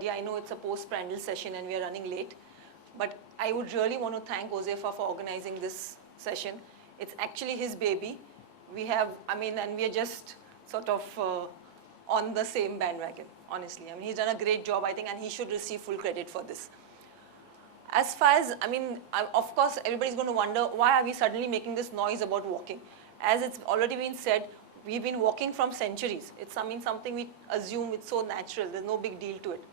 Yeah, I know it's a post-prandial session and we are running late, but I would really want to thank Josefa for organizing this session. It's actually his baby. We have, and we are just sort of on the same bandwagon, honestly. He's done a great job, I think, and he should receive full credit for this. As far as, of course, everybody's going to wonder, why are we suddenly making this noise about walking? As it's already been said, we've been walking from centuries. It's something we assume it's so natural, there's no big deal to it.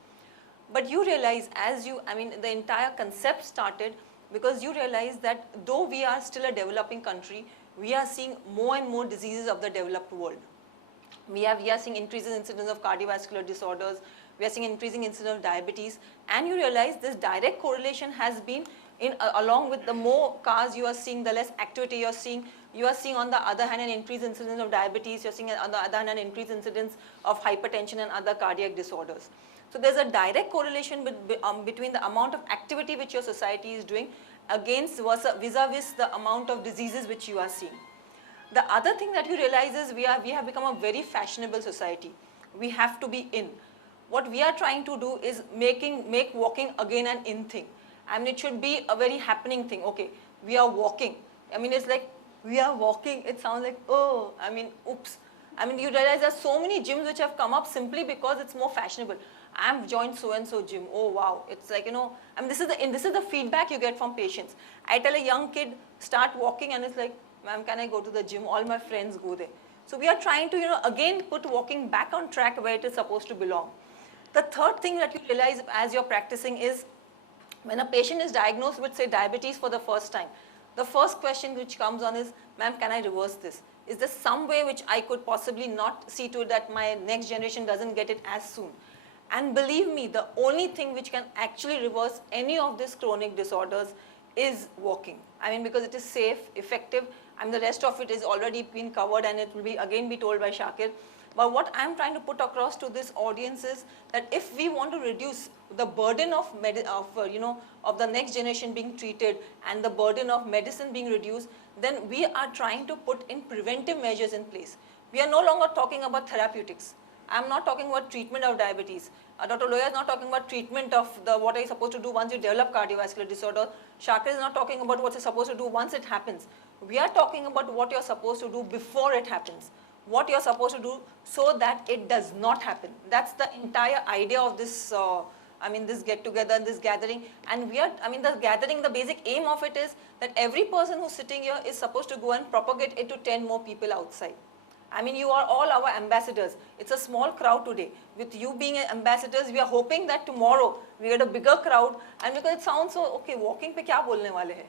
But you realize the entire concept started because you realize that though we are still a developing country, we are seeing more and more diseases of the developed world. We are seeing increases in incidence of cardiovascular disorders, we are seeing increasing incidence of diabetes, and you realize this direct correlation has been along with the more cars you are seeing, the less activity you are seeing on the other hand an increased incidence of diabetes, you are seeing on the other hand an increased incidence of hypertension and other cardiac disorders. So there's a direct correlation between the amount of activity which your society is doing vis-a-vis the amount of diseases which you are seeing. The other thing that you realize is we have become a very fashionable society. We have to be in. What we are trying to do is make walking again an in thing. It should be a very happening thing. Okay, we are walking. It's like we are walking. It sounds like, oh, oops. You realize there are so many gyms which have come up simply because it's more fashionable. I have joined so-and-so gym. Oh, wow. It's like, this is the feedback you get from patients. I tell a young kid, start walking, and it's like, ma'am, can I go to the gym? All my friends go there. So we are trying to, again put walking back on track where it is supposed to belong. The third thing that you realize as you're practicing is when a patient is diagnosed with, say, diabetes for the first time, the first question which comes on is, ma'am, can I reverse this? Is there some way which I could possibly not see to it that my next generation doesn't get it as soon? And believe me, the only thing which can actually reverse any of these chronic disorders is walking. Because it is safe, effective, and the rest of it is already been covered and it will be again be told by Shakir. But what I'm trying to put across to this audience is that if we want to reduce the burden of the next generation being treated and the burden of medicine being reduced, then we are trying to put in preventive measures in place. We are no longer talking about therapeutics. I'm not talking about treatment of diabetes. Dr. Loya is not talking about treatment of what are you supposed to do once you develop cardiovascular disorder. Shakir is not talking about what you're supposed to do once it happens. We are talking about what you're supposed to do before it happens. What you're supposed to do so that it does not happen. That's the entire idea of this, this get-together, this gathering. And the gathering, the basic aim of it is that every person who's sitting here is supposed to go and propagate it to 10 more people outside. You are all our ambassadors. It's a small crowd today. With you being ambassadors, we are hoping that tomorrow we get a bigger crowd. And because it sounds so, okay, walking pe kya bolne wale hai?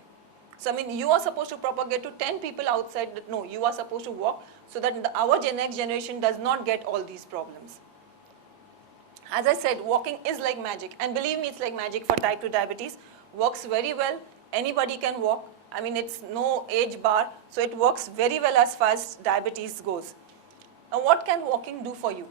So you are supposed to propagate to 10 people outside that no, you are supposed to walk so that our next generation does not get all these problems. As I said, walking is like magic. And believe me, it's like magic for type 2 diabetes. Works very well. Anybody can walk. It's no age bar, so it works very well as far as diabetes goes. Now, what can walking do for you?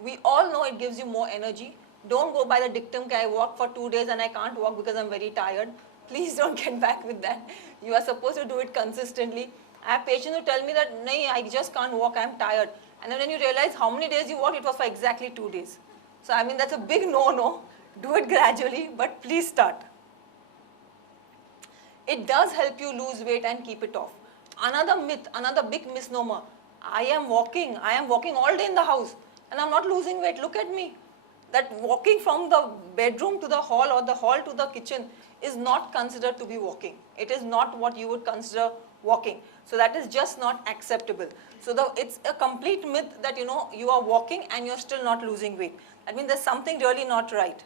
We all know it gives you more energy. Don't go by the dictum, I walk for 2 days and I can't walk because I'm very tired. Please don't get back with that. You are supposed to do it consistently. I have patients who tell me that, no, I just can't walk, I'm tired. And then when you realize how many days you walked, it was for exactly 2 days. So that's a big no-no. Do it gradually, but please start. It does help you lose weight and keep it off. Another myth, another big misnomer. I am walking all day in the house and I'm not losing weight. Look at me. That walking from the bedroom to the hall or the hall to the kitchen is not considered to be walking. It is not what you would consider walking. So that is just not acceptable. So it's a complete myth that you are walking and you're still not losing weight. That means there's something really not right.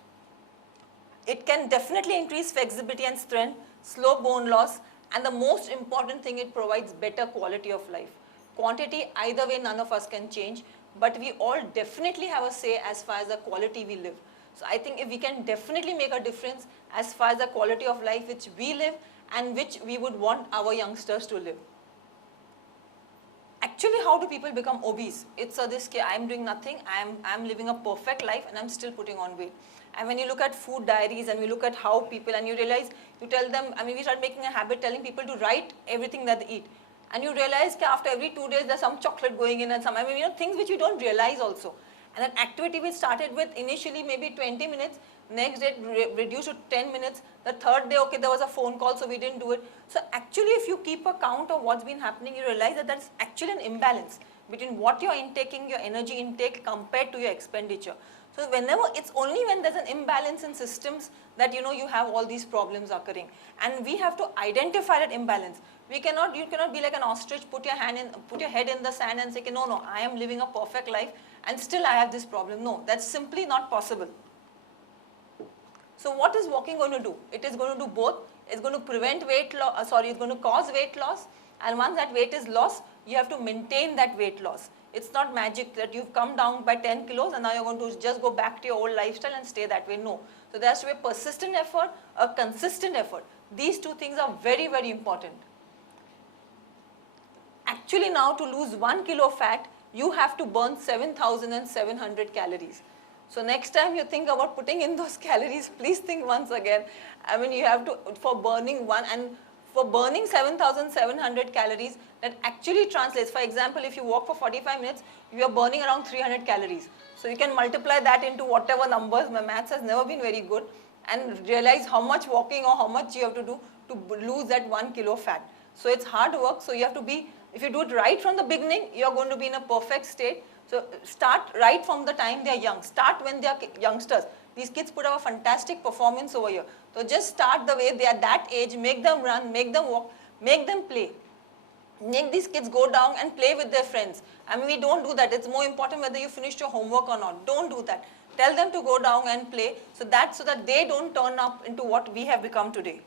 It can definitely increase flexibility and strength, slow bone loss, and the most important thing, it provides better quality of life. Quantity, either way, none of us can change, but we all definitely have a say as far as the quality we live. So I think if we can definitely make a difference as far as the quality of life which we live and which we would want our youngsters to live. Actually, how do people become obese? It's this, I'm doing nothing, I'm living a perfect life and I'm still putting on weight. And when you look at food diaries and we look at how people, and you realize, you tell them, we start making a habit telling people to write everything that they eat. And you realize that after every 2 days there's some chocolate going in and some, things which you don't realize also. And an activity we started with initially maybe 20 minutes, next day reduced to 10 minutes, the third day, okay, there was a phone call, so we didn't do it. So actually, if you keep a count of what's been happening, you realize that that's actually an imbalance between what you're intaking, your energy intake, compared to your expenditure. So whenever, it's only when there's an imbalance in systems that you have all these problems occurring. And we have to identify that imbalance. You cannot be like an ostrich, put your head in the sand and say, no, I am living a perfect life and still I have this problem. No, that's simply not possible. So what is walking going to do? It is going to do both. It's going to prevent weight loss, it's going to cause weight loss, and once that weight is lost, you have to maintain that weight loss. It's not magic that you've come down by 10 kilos and now you're going to just go back to your old lifestyle and stay that way. No. So there has to be a persistent effort, a consistent effort. These two things are very, very important. Actually now, to lose 1 kilo fat, you have to burn 7,700 calories. So next time you think about putting in those calories, please think once again. I mean, you have to, for burning 7,700 calories, that actually translates. For example, if you walk for 45 minutes, you are burning around 300 calories. So you can multiply that into whatever numbers. My maths has never been very good, and realize how much walking or how much you have to do to lose that 1 kilo fat. So it's hard work. So you have to be, if you do it right from the beginning, you are going to be in a perfect state. So start right from the time they are young. Start when they are youngsters. These kids put up a fantastic performance over here. So just start the way they are that age, make them run, make them walk, make them play. Make these kids go down and play with their friends. I mean, we don't do that. It's more important whether you finished your homework or not. Don't do that. Tell them to go down and play so that they don't turn up into what we have become today.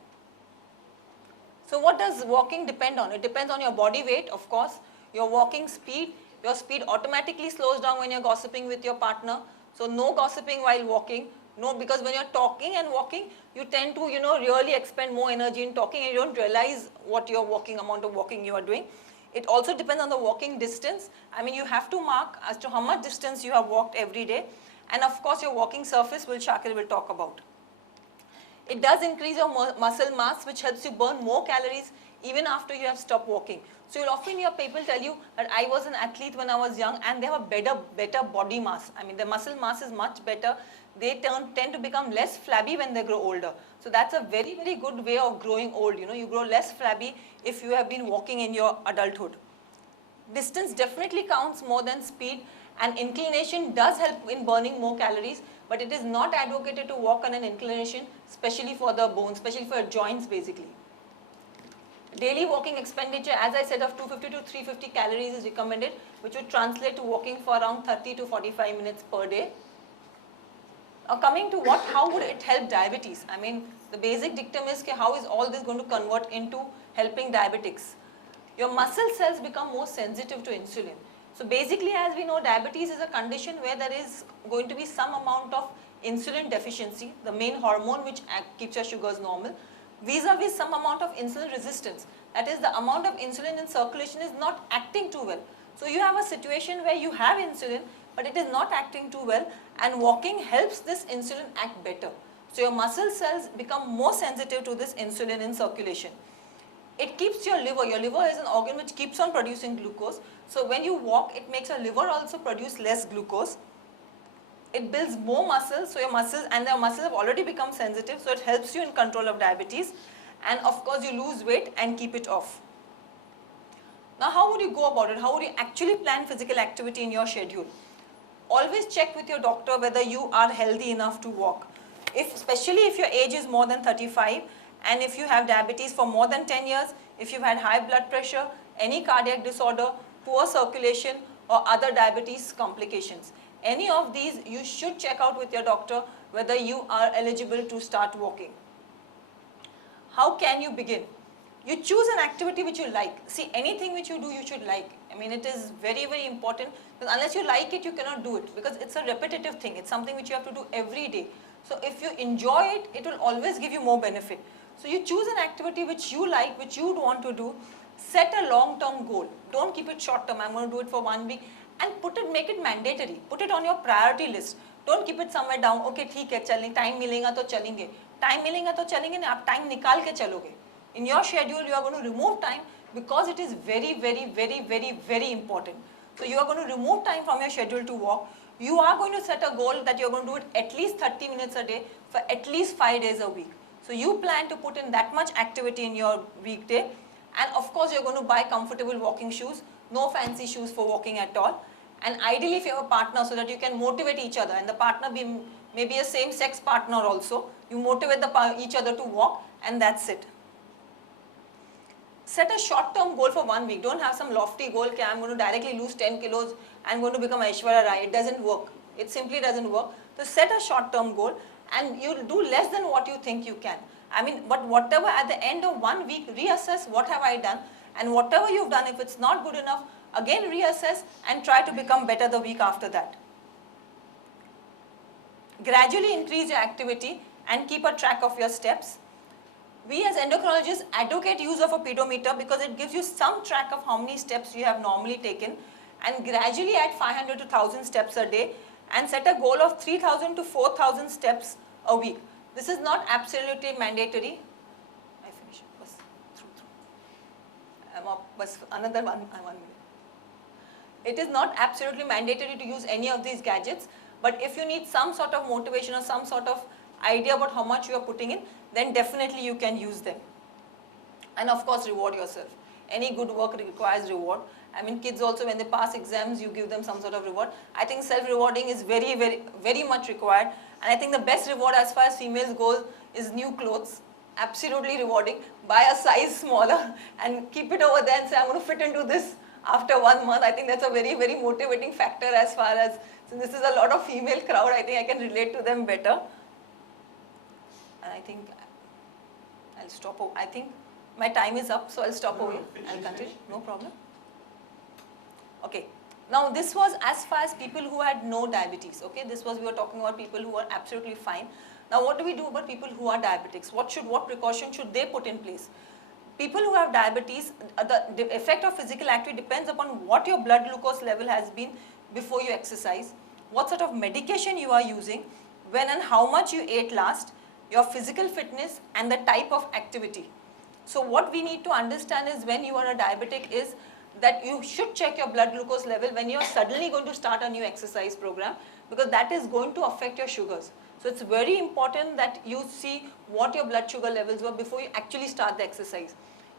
So what does walking depend on? It depends on your body weight, of course, your walking speed. Your speed automatically slows down when you're gossiping with your partner. So no gossiping while walking. No, because when you're talking and walking, you tend to, really expend more energy in talking and you don't realize what amount of walking you are doing. It also depends on the walking distance. I mean, you have to mark as to how much distance you have walked every day. And of course, your walking surface, Shakir will talk about. It does increase your muscle mass, which helps you burn more calories even after you have stopped walking. So you'll often hear people tell you that I was an athlete when I was young and they have a better body mass. I mean, the muscle mass is much better. They tend to become less flabby when they grow older. So that's a very, very good way of growing old. You grow less flabby if you have been walking in your adulthood. Distance definitely counts more than speed, and inclination does help in burning more calories, but it is not advocated to walk on an inclination, especially for the bones, especially for your joints basically. Daily walking expenditure, as I said, of 250 to 350 calories is recommended, which would translate to walking for around 30 to 45 minutes per day. Coming to how would it help diabetes? I mean, the basic dictum is how is all this going to convert into helping diabetics? Your muscle cells become more sensitive to insulin. So basically, as we know, diabetes is a condition where there is going to be some amount of insulin deficiency, the main hormone which keeps your sugars normal, vis-a-vis some amount of insulin resistance. That is, the amount of insulin in circulation is not acting too well. So you have a situation where you have insulin, but it is not acting too well, and walking helps this insulin act better. So your muscle cells become more sensitive to this insulin in circulation. It keeps your liver is an organ which keeps on producing glucose. So when you walk, it makes your liver also produce less glucose. It builds more muscles, so your muscles have already become sensitive, so it helps you in control of diabetes. And of course, you lose weight and keep it off. Now, how would you go about it? How would you actually plan physical activity in your schedule? Always check with your doctor whether you are healthy enough to walk. Especially if your age is more than 35, and if you have diabetes for more than 10 years, if you've had high blood pressure, any cardiac disorder, poor circulation, or other diabetes complications. Any of these, you should check out with your doctor whether you are eligible to start walking. How can you begin? You choose an activity which you like. See, anything which you do, you should like. I mean, it is very, very important, because unless you like it, you cannot do it, because it's a repetitive thing. It's something which you have to do every day. So if you enjoy it, it will always give you more benefit. So you choose an activity which you like, which you want to do. Set a long-term goal. Don't keep it short-term. I'm going to do it for 1 week. And make it mandatory. Put it on your priority list. Don't keep it somewhere down. Okay, ठीक है, चलेंगे. Time मिलेगा तो चलेंगे. Time मिलेगा तो चलेंगे नहीं. आप time निकाल के चलोगे. In your schedule, you are going to remove time, because it is very, very, very, very, very important. So you are going to remove time from your schedule to walk. You are going to set a goal that you're going to do it at least 30 minutes a day for at least 5 days a week. So you plan to put in that much activity in your weekday, and of course you're going to buy comfortable walking shoes, no fancy shoes for walking at all. And ideally if you have a partner, so that you can motivate each other, and the partner may be a same-sex partner also. You motivate each other to walk, and that's it. Set a short-term goal for 1 week. Don't have some lofty goal, okay, I'm going to directly lose 10 kilos, I'm going to become Aishwarya Rai. It doesn't work. It simply doesn't work. So set a short-term goal, and you'll do less than what you think you can. I mean, but whatever, at the end of 1 week, reassess what have I done, and whatever you've done, if it's not good enough, again reassess and try to become better the week after that. Gradually increase your activity and keep a track of your steps. We as endocrinologists advocate use of a pedometer because it gives you some track of how many steps you have normally taken, and gradually add 500 to 1000 steps a day, and set a goal of 3000 to 4000 steps a week. This is not absolutely mandatory. I finish. Bas, through. I'm up. Bas, another one minute. It is not absolutely mandatory to use any of these gadgets, but if you need some sort of motivation or some sort of idea about how much you are putting in, then definitely you can use them. And of course, reward yourself. Any good work requires reward. I mean, kids also, when they pass exams, you give them some sort of reward. I think self-rewarding is very much required. And I think the best reward as far as females go is new clothes. Absolutely rewarding. Buy a size smaller and keep it over there and say, I'm going to fit into this after 1 month. I think that's a very motivating factor as far as, so this is a lot of female crowd. I think I can relate to them better. And I think I'll stop. I think my time is up, so I'll stop over. I'll continue. No problem. Okay. Now this was as far as people who had no diabetes. Okay. This was, we were talking about people who are absolutely fine. Now what do we do about people who are diabetics? What precaution should they put in place? People who have diabetes, the effect of physical activity depends upon what your blood glucose level has been before you exercise, what sort of medication you are using, when and how much you ate last, your physical fitness, and the type of activity. So what we need to understand is, when you are a diabetic, is that you should check your blood glucose level when you are suddenly going to start a new exercise program, because that is going to affect your sugars. So it's very important that you see what your blood sugar levels were before you actually start the exercise.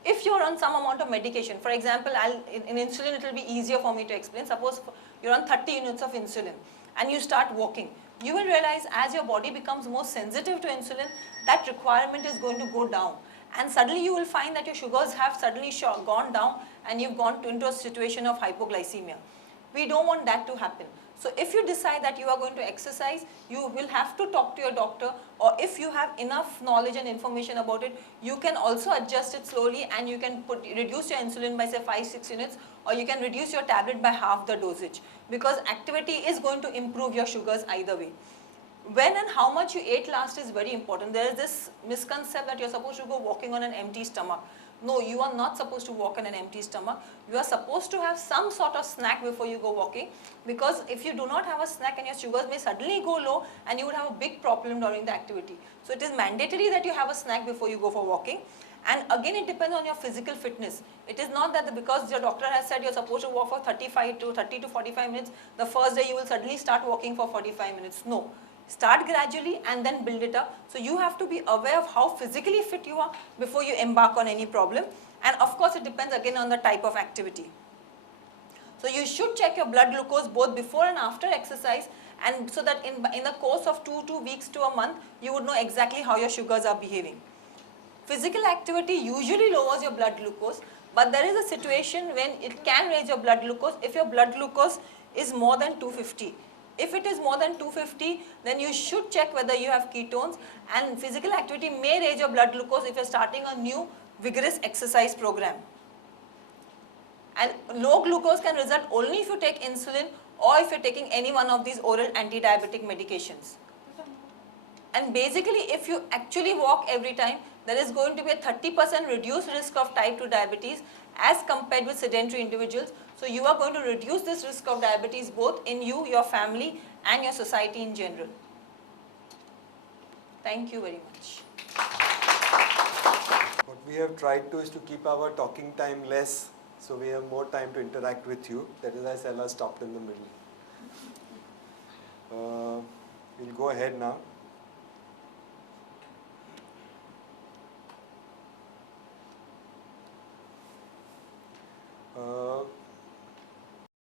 If you're on some amount of medication, for example, in insulin it will be easier for me to explain. Suppose you're on 30 units of insulin and you start walking. You will realize as your body becomes more sensitive to insulin, that requirement is going to go down. And suddenly you will find that your sugars have suddenly gone down and you've gone into a situation of hypoglycemia. We don't want that to happen. So if you decide that you are going to exercise, you will have to talk to your doctor, or if you have enough knowledge and information about it, you can also adjust it slowly, and you can reduce your insulin by say 5-6 units, or you can reduce your tablet by half the dosage, because activity is going to improve your sugars either way. When and how much you ate last is very important. There is this misconception that you're supposed to go walking on an empty stomach. No, you are not supposed to walk on an empty stomach. You are supposed to have some sort of snack before you go walking, because if you do not have a snack and your sugars may suddenly go low, and you would have a big problem during the activity. So it is mandatory that you have a snack before you go for walking. And again, it depends on your physical fitness. It is not that because your doctor has said you're supposed to walk for 30 to 45 minutes, the first day you will suddenly start walking for 45 minutes. No. Start gradually and then build it up. So you have to be aware of how physically fit you are before you embark on any problem. And of course, it depends again on the type of activity. So you should check your blood glucose both before and after exercise, and so that in the course of 2 weeks to a month, you would know exactly how your sugars are behaving. Physical activity usually lowers your blood glucose, but there is a situation when it can raise your blood glucose if your blood glucose is more than 250. If it is more than 250, then you should check whether you have ketones, and physical activity may raise your blood glucose if you're starting a new vigorous exercise program. And low glucose can result only if you take insulin or if you're taking any one of these oral anti-diabetic medications. And basically, if you actually walk every time, there is going to be a 30% reduced risk of type 2 diabetes as compared with sedentary individuals. So you are going to reduce this risk of diabetes both in you, your family, and your society in general. Thank you very much. What we have tried to is to keep our talking time less, so we have more time to interact with you. That is why Shehla stopped in the middle. We'll go ahead now.